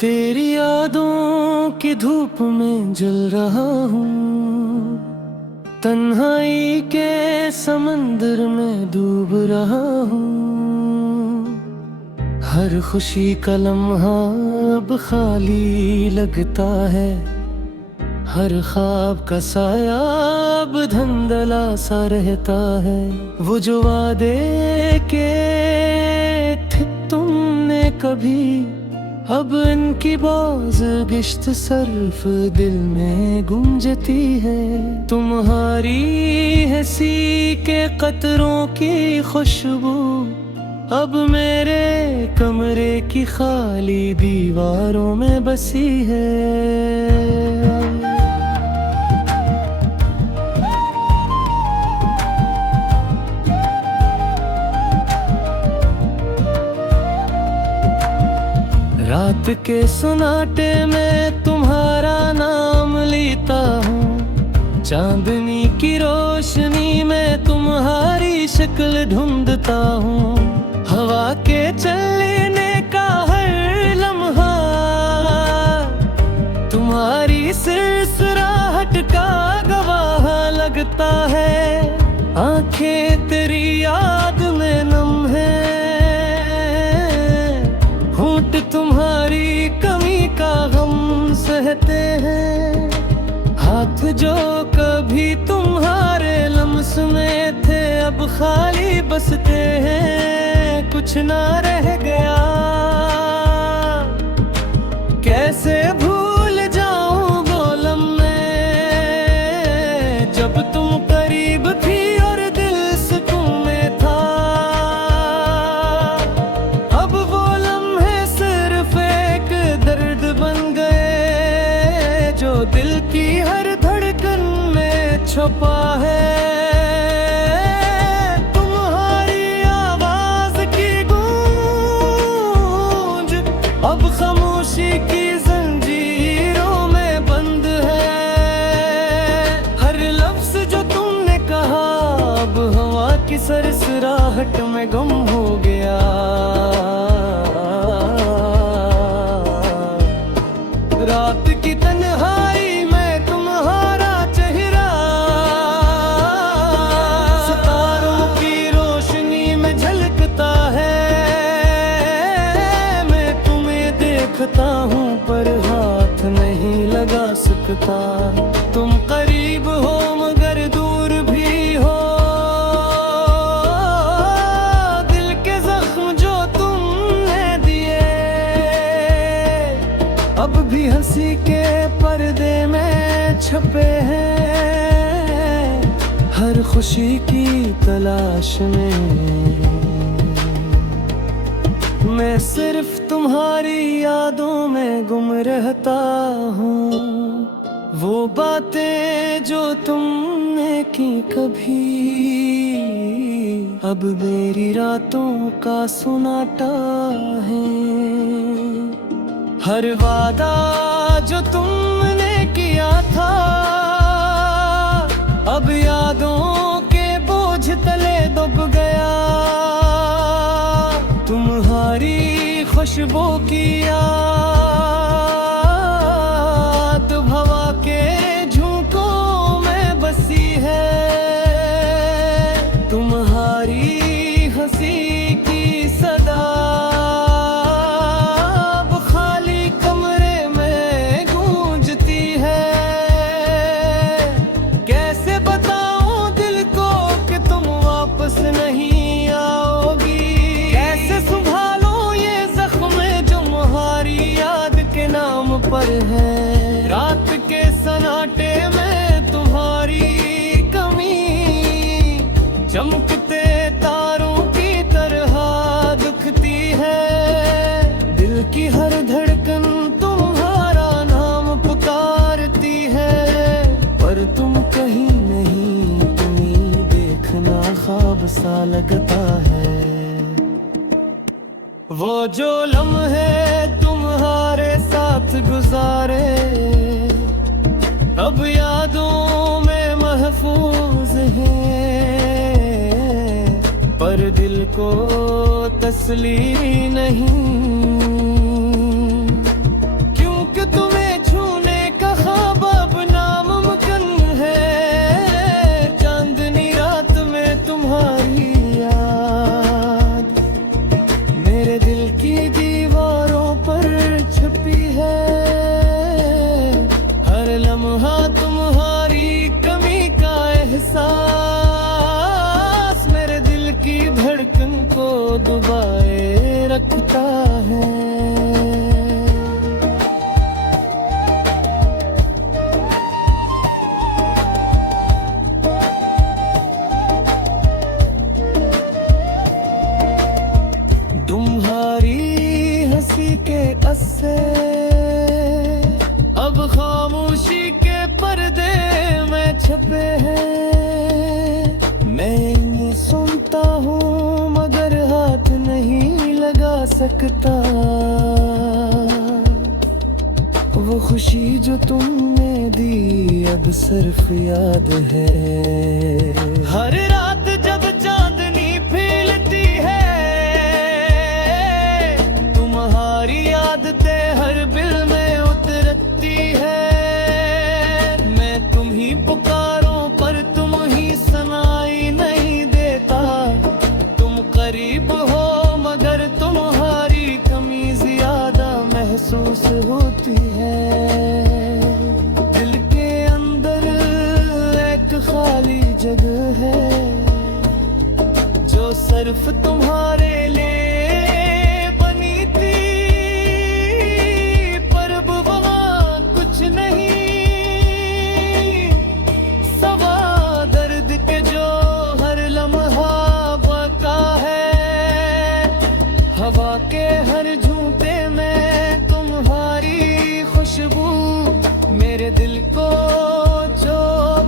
तेरी यादों की धूप में जल रहा हूँ, तन्हाई के समंदर में डूब रहा हूँ। हर खुशी का लम्हा अब खाली लगता है, हर ख्वाब का साया अब धुंधला सा रहता है। वो जो वादे के थे तुमने कभी, अब इनकी बाज गिश्त सर्फ दिल में गूंजती है। तुम्हारी हंसी के कतरों की खुशबू अब मेरे कमरे की खाली दीवारों में बसी है। रात के सुनाटे में तुम्हारा नाम लेता हूँ, चांदनी की रोशनी में तुम्हारी शक्ल ढूंढता हूँ। हवा के चलने का हर लम्हा तुम्हारी सिरसराहट का गवाह लगता है। आंखें तेरी याद में नम है, होंठ तुम्हारी कमी का गम सहते हैं। हाथ जो कभी तुम्हारे लम्स में थे अब खाली बसते हैं। कुछ ना रह गया, कैसे भूल जाऊं वो लम्हे जब तुम करीब थी और दिल सुकून में था। अब वो लम्हे सिर्फ एक दर्द बन गए जो दिल की हर धड़कन में छुपा है। अब खामोशी की जंजीरों में बंद है। हर लफ्ज जो तुमने कहा अब हवा की सरसराहट में गुम हो गया। रात की तन्हाई में तुम्हारा चेहरा सितारों की रोशनी में झलकता है। देखता हूँ पर हाथ नहीं लगा सकता। तुम करीब हो मगर दूर भी हो। दिल के जख्म जो तुमने दिए अब भी हंसी के पर्दे में छुपे हैं। हर खुशी की तलाश में मैं सिर्फ तुम्हारी यादों में गुम रहता हूँ। वो बातें जो तुमने की कभी अब मेरी रातों का सुनाटा है। हर वादा जो तुमने किया था अब यादों के बोझ तले दब गया। तुम्हारी खुशबू की याद हवा के झोंकों में बसी है। तुम्हारी हंसी की सदा अब खाली कमरे में गूंजती है। कैसे बताऊं दिल को कि तुम वापस नहीं आओगी, कैसे संभालो ये जख्म जो तुम्हारी याद के नाम पर है। रात के सन्नाटे में तुम्हारी कमी चमकते तारों की तरह दिखती है। दिल की हर धड़कन तुम्हारा नाम पुकारती है, पर तुम कहीं नहीं, तुम्हें देखना ख्वाब सा लगता है। वो जो लम्हे तुम्हारे साथ गुजारे अब यादों में महफूज हैं, पर दिल को तसल्ली नहीं। लम्हा तुम्हारी कमी का एहसास मेरे दिल की धड़कन को दबाए रखता है। तुम्हारी हंसी के अस्से अब खामोशी के पर्दे में छपे हैं। मैं ये सुनता हूँ मगर हाथ नहीं लगा सकता। वो खुशी जो तुमने दी अब सिर्फ याद है। हर रात जब चांदनी फैलती है तुम्हारी आदतें हर बिल में उतरती है। मैं तुम ही पुकारूं पर तुम ही सुनाई नहीं देता। तुम करीब हो मगर तुम्हारी कमी ज्यादा महसूस होती है। दिल के अंदर एक खाली जगह है जो सिर्फ तुम्हारे लिए हवा के हर झूठे में तुम्हारी खुशबू मेरे दिल को जो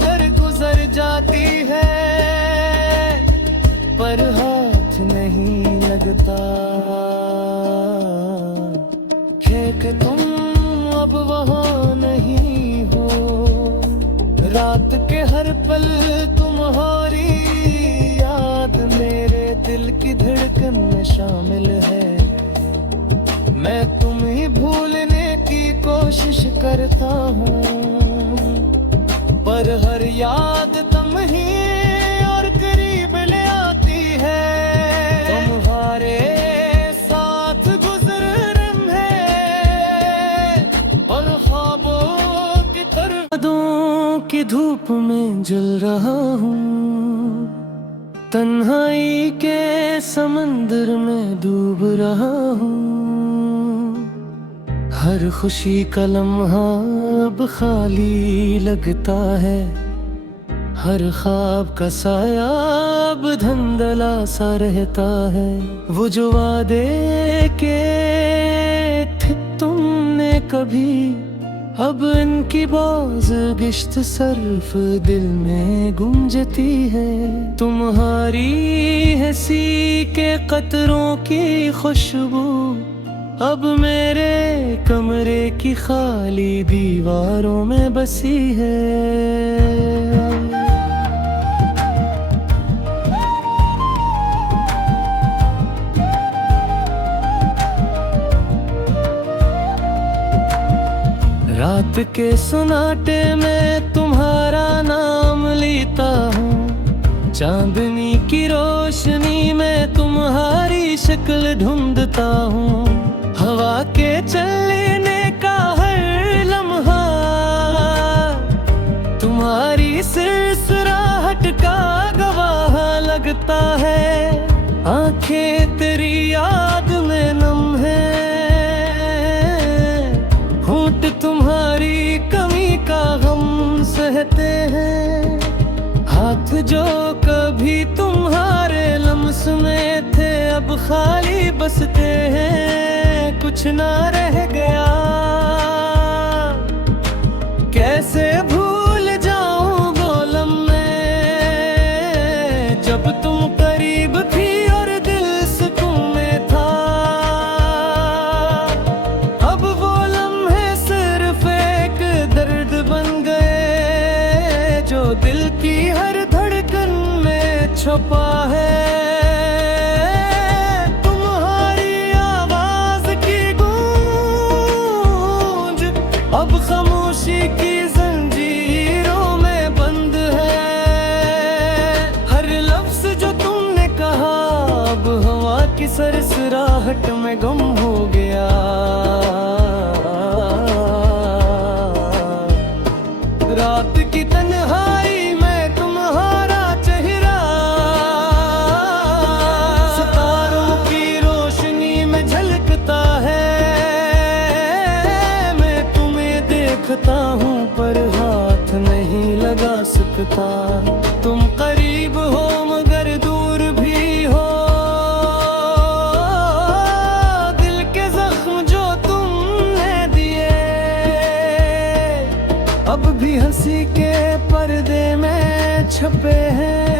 कर गुजर जाती है पर हाथ नहीं लगता। कि तुम अब वहाँ नहीं हो। रात के हर पल तुम्हारी याद मेरे दिल की धड़कन में शामिल है। मैं तुम्हें भूलने की कोशिश करता हूँ पर हर याद तुम ही और करीब ले आती है। तुम्हारे साथ गुजर लम्हे और ख्वाबों की तरह की धूप में जल रहा हूँ। तन्हाई के समंदर में डूब रहा हूँ। हर खुशी का लम्हा अब खाली लगता है। हर ख्वाब का साया अब धुंधला सा रहता है। वो जो वादे के थे तुमने कभी अब इनकी बाज गिश्त सर्फ दिल में गूंजती है। तुम्हारी हंसी के कतरों की खुशबू अब मेरे कमरे की खाली दीवारों में बसी है। रात के सुनाटे में तुम्हारा नाम लेता हूँ। चांदनी की रोशनी में तुम्हारी शक्ल ढूंढता हूँ। हवा के चलने का हर लम्हा तुम्हारी सिरसराहट का गवाह लगता है। आंखें तेरी याद में नम है। होंठ तुम्हारी कमी का गम सहते हैं। हाथ जो कभी तुम्हारे लम्स में थे अब खाली बसते हैं। कुछ ना रह गया कैसे भूल जाऊं वो लम्हे जब तुम करीब थी और दिल सुकून में था। अब वो लम्हे सिर्फ एक दर्द बन गए जो दिल की हर धड़कन में छुपा है। अब खामोशी की जंजीरों में बंद है। हर लफ्ज जो तुमने कहा अब हवा की सरसराहट में गुम हो गया। रात की तन्हाई में तुम्हारा चेहरा सितारों की रोशनी में झलकता है। मैं तुम्हें देखता हूँ पर हाथ नहीं लगा सकता। तुम करीब हो मगर दूर भी हो। दिल के जख्म जो तुमने दिए अब भी हंसी के पर्दे में छपे हैं।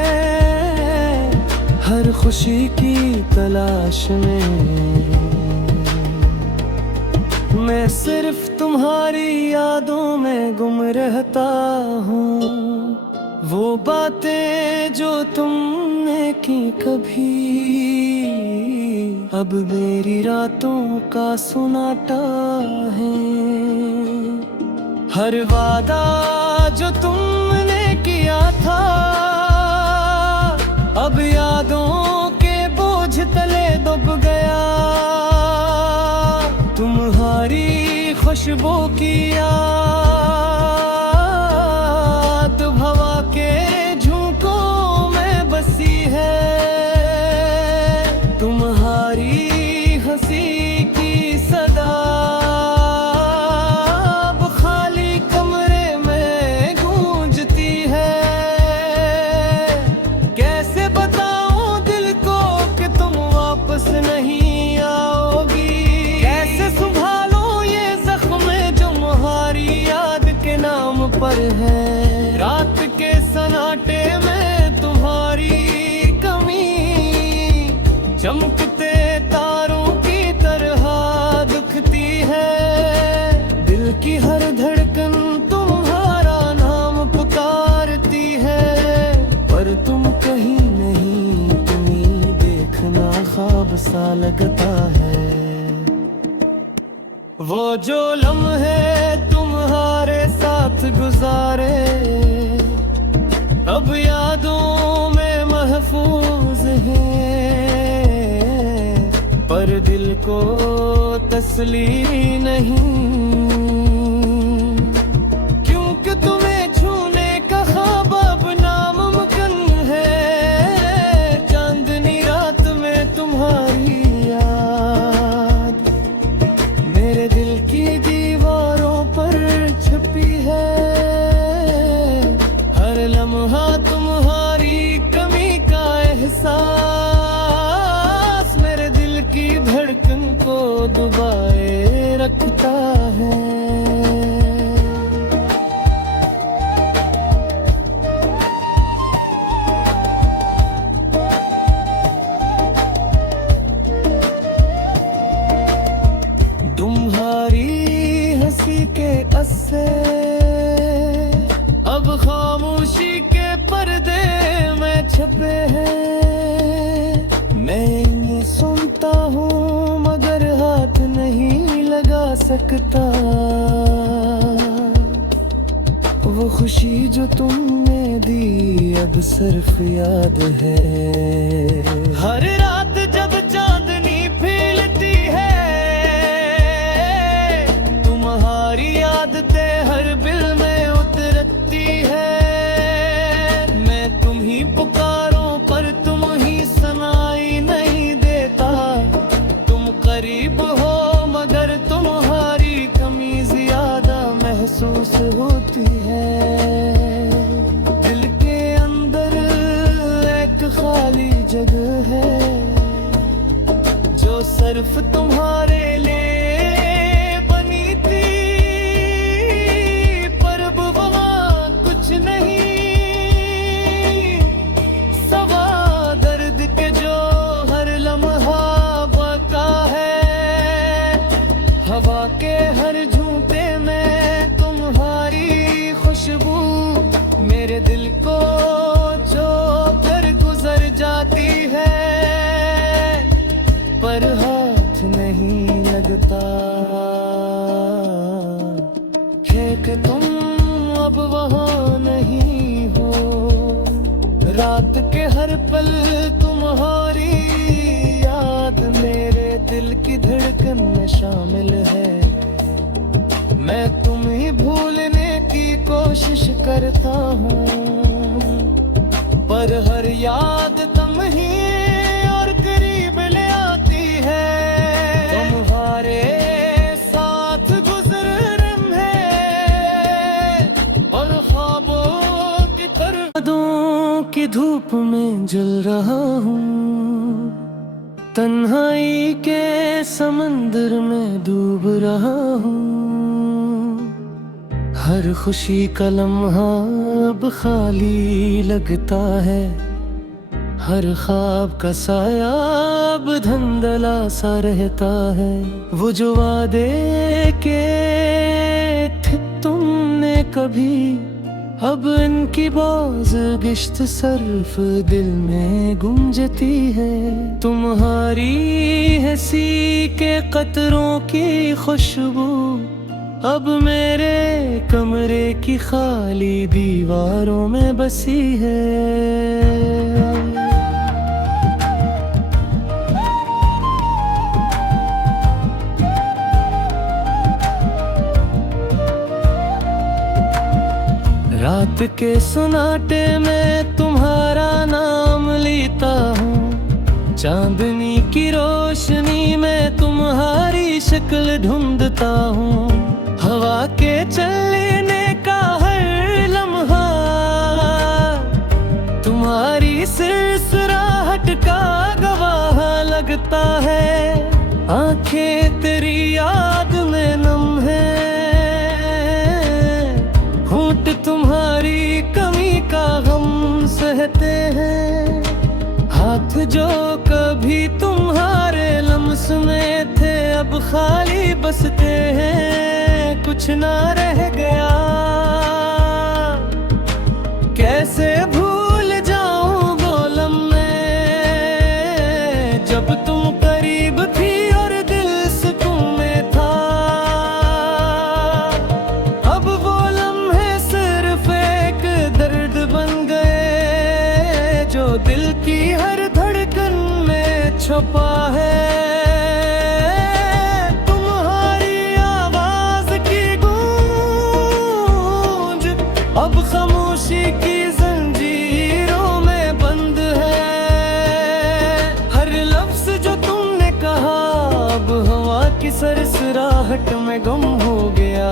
हर खुशी की तलाश में मैं सिर्फ तुम्हारी यादों में गुम रहता हूँ। वो बातें जो तुमने की कभी अब मेरी रातों का सुनाता है। हर वादा जो तुमने किया था अब यादों के बोझ तले दब गया। तुम्हारी खुशबू की याद हवा के झोंकों में बसी है। तुम्हारी हंसी की सदा अब खाली कमरे में गूंजती है। कैसे बताऊं दिल को कि तुम वापस नहीं आओगी। कैसे संभालूं ये जख्म जो तुम्हारी याद के नाम पर है। रात के सन्नाटे में तुम्हारी कमी चमकते तारों की तरह दिखती है। दिल की हर धड़कन तुम्हारा नाम पुकारती है। पर तुम कहीं नहीं, तुम्हें देखना ख्वाब सा लगता है। वो जो लम्हे तुम्हारे साथ गुजारे अब यादों में महफूज हैं। पर दिल को तसल्ली नहीं, क्योंकि तुम्हें छूने का ख्वाब अब नामुमकिन है। चांदनी रात में तुम्हारी याद मेरे दिल की दीवारों पर छपी है। हर लम्हा तुम्हारी कमी का एहसास मेरे दिल की धड़कन को दबाए रखता है। तुम्हारी हंसी के अस्से अब खामोशी के पर्दे में छपे हैं। मैं ये सुनता हूँ मगर हाथ नहीं लगा सकता। वो खुशी जो तुमने दी अब सिर्फ याद है। हर रात जब चांदनी फैलती है तुम्हारी आदतें हर बिल में उतरती है। मैं तुम ही पुकारूं पर तुम ही सुनाई नहीं देता। तुम करीब हो मगर तुम्हारी कमी ज्यादा महसूस होती है। दिल के अंदर एक खाली जगह है जो सिर्फ तुम्हारे लिए हवा के हर झूठे में तुम्हारी खुशबू मेरे दिल को जो कर गुजर जाती है। पर हाथ नहीं लगता है कि तुम अब वहाँ नहीं हो। रात के हर पल तुम्हारी याद मेरे दिल की धड़कन में शामिल है। मैं तुम्हें भूलने की कोशिश करता हूँ, पर हर याद तुम ही और करीब ले आती है। तुम्हारे साथ गुजर लम्हे और ख्वाबों की तरह यादों की धूप में जल रहा हूँ, तन्हाई के समंदर में डूब रहा हूँ। हर खुशी का लम्हा अब खाली लगता है, हर ख्वाब का साया अब धुंधला सा रहता है। वो जो वादे के थे तुमने कभी, अब इनकी बाज़गिश्त सर्फ दिल में गूंजती है। तुम्हारी हंसी के कतरों की खुशबू अब मेरे कमरे की खाली दीवारों में बसी है। रात के सन्नाटे में तुम्हारा नाम लेता हूँ, चांदनी की रोशनी में तुम्हारी शक्ल ढूंढता हूँ। हवा के चलने का हर लम्हा तुम्हारी सिरसराहट का गवाह लगता है। आंखें तेरी याद में नम है, होंठ तुम्हारी कमी का गम सहते हैं। हाथ जो कभी तुम्हारे लम्स में थे अब खाली बसते हैं। कुछ ना रह गया, कैसे भूल जाऊं वो लम्हे जब तुम करीब थी और दिल सुकून में था। अब वो लम्हे सिर्फ एक दर्द बन गए जो दिल की हर धड़कन में छुपा है। अब खामोशी की जंजीरों में बंद है, हर लफ्ज जो तुमने कहा अब हवा की सरसराहट में गुम हो गया।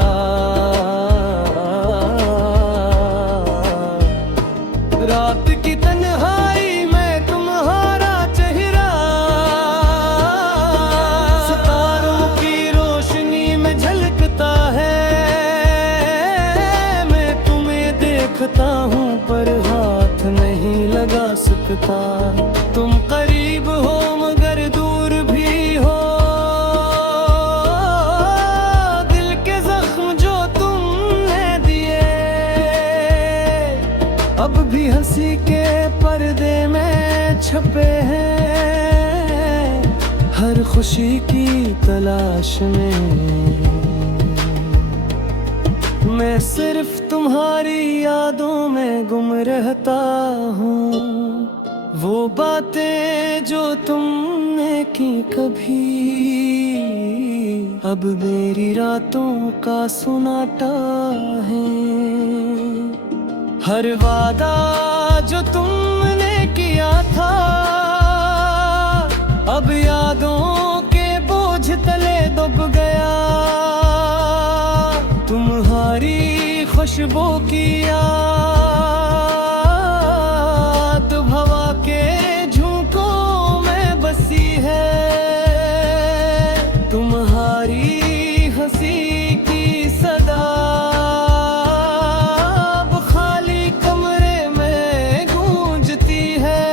रात की तन्हाई में तुम्हारा चेहरा सितारों की रोशनी में झलकता है। देखता हूँ पर हाथ नहीं लगा सकता। तुम करीब हो मगर दूर भी हो, दिल के जख्म जो तुमने दिए अब भी हंसी के पर्दे में छपे हैं। हर खुशी की तलाश में मैं सिर्फ तुम्हारी यादों में गुम रहता हूँ। वो बातें जो तुमने की कभी अब मेरी रातों का सुनाटा है। हर वादा जो तुमने किया था अब यादों के बोझ तले दब गया। तुम्हारी खुशबू की याद हवा के झोंकों में बसी है। तुम्हारी हंसी की सदा अब खाली कमरे में गूंजती है।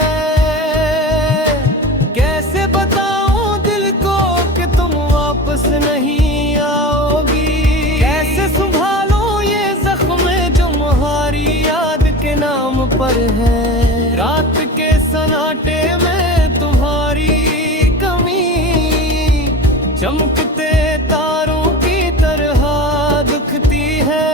कैसे बताऊं दिल को कि तुम वापस नहीं आओगी, कैसे संभालूं ये जख्म जो तुम्हारी याद के नाम पर है। रात के सन्नाटे में तुम्हारी कमी चमकते तारों की तरह दुखती है।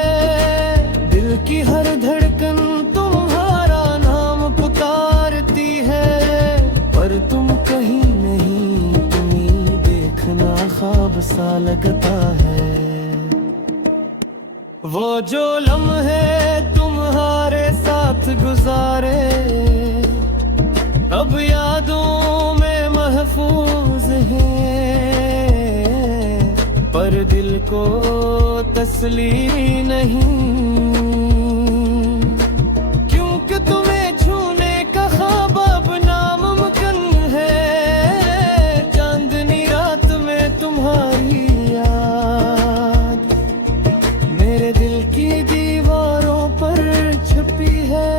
दिल की हर धड़कन तुम्हारा नाम पुकारती है, पर तुम कहीं नहीं, तुम्हें देखना ख्वाब सा लगता है। वो जो लम्हे तुम को तसली नहीं, क्योंकि तुम्हें छूने का ख्वाब अब नामुमकिन है। चांदनी रात में तुम्हारी याद मेरे दिल की दीवारों पर छपी है।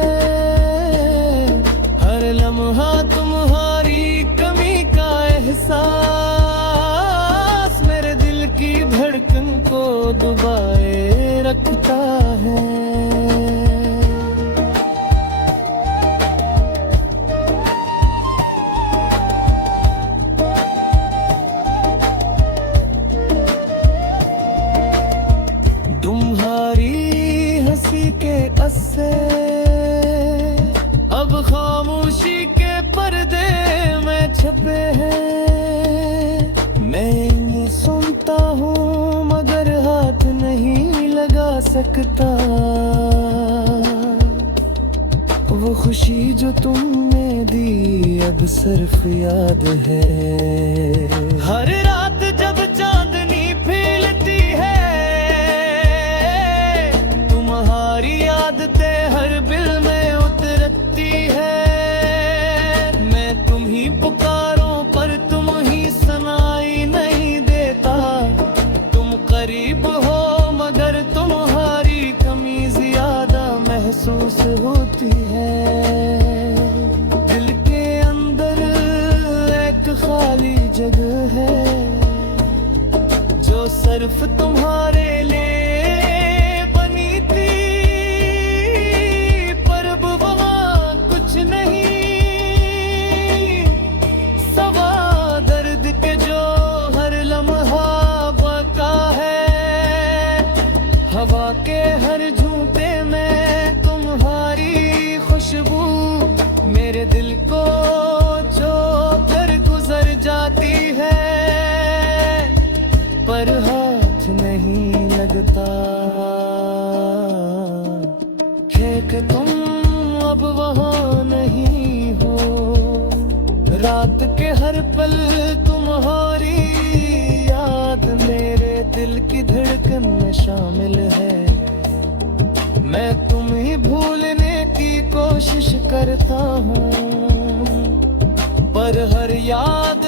हर लम्हा तुम्हारी कमी का एहसास मेरे दिल की धड़कन को दबाए रखता है। तुम्हारी हंसी के अस्से अब खामोशी के पर्दे में छपे हैं। मैं ये सुनता हूँ मगर हाथ नहीं लगा सकता। वो खुशी जो तुमने दी अब सिर्फ याद है। हर रात जब चांदनी फैलती है तुम्हारी आदतें हर बिल में उतरती है। मैं तुम ही पुकारूं पर तुम ही सुनाई नहीं देता। तुम करीब हो मगर तुम्हारी कमी ज्यादा महसूस होती है। दिल के अंदर एक खाली जगह है जो सिर्फ तुम्हारे लिए बनी थी। पर अब वहाँ कुछ नहीं सवा दर्द के जो हर लम्हा बका है। हवा के हर झूठे में तुम्हारी खुशबू मेरे दिल को जो कर गुजर जाती है। पर हाथ नहीं लगता कि तुम अब वहाँ नहीं हो। रात के हर पल तुम्हारी याद मेरे दिल की धड़कन में शामिल है। मैं तुम्हें भूलने की कोशिश करता हूँ पर हर याद